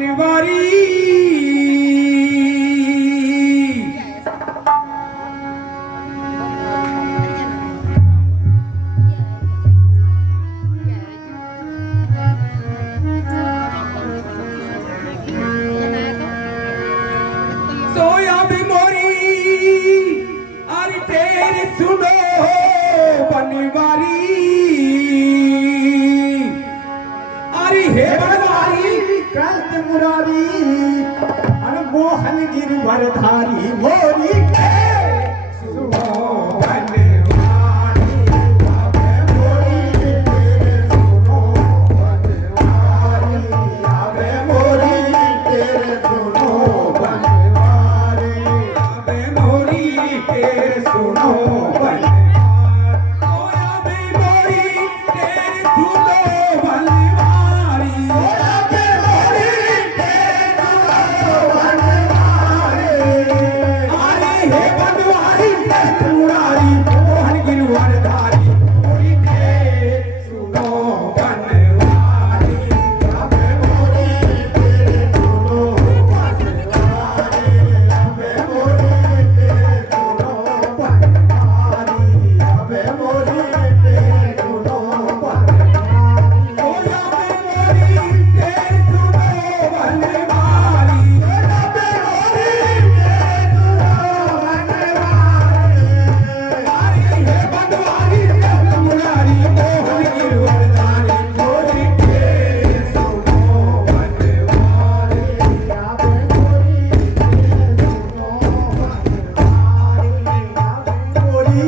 बनवारी सोया भी मोरी अरे तेरे सुनो बनवारी अरे हे बनवारी कृष्ण मुरारी अन मोहन गिरवरधारी मोरी के सुनो बनवारी आवे मोरी तेरे सुनो बनवारी आवे मोरी तेरे सुनो बनवारी आवे मोरी तेरे सुनो बनवारी सोया भी मोरी तेरे सुनो बनवारी आवे मोरी तेरे सुनो बनवारी अरे हे बनवारी कृष्ण मुरारी मोहन गिरवरधारी मोरी के सुनो बनवारी आवे मोरी तेरे सुनो बनवारी आवे मोरी तेरे सुनो बनवारी आवे मोरी तेरे सुनो बनवारी सोया भी मोरी तेरे सुनो बनवारी आवे मोरी तेरे सुनो बनवारी अरे हे बनवारी कृष्ण मुरारी मोहन गिरवरधारी मोरी के सुनो बनवारी आवे मोरी तेरे सुनो बनवारी आवे मोरी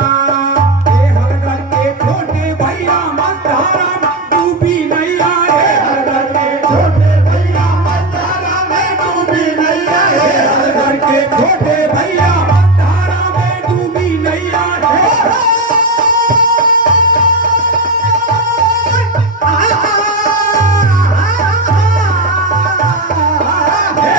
ए हरदर के छोटे भैया मताराम डूबी नैया रे हरदर के छोटे भैया मतारा में डूबी नैया है हरदर के छोटे भैया मतारा में डूबी नैया रे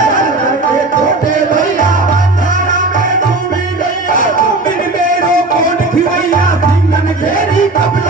छोटे भैया मतारा में डूबी नैया बिन मेरो कोन खिवैया सिंगन घेरी कब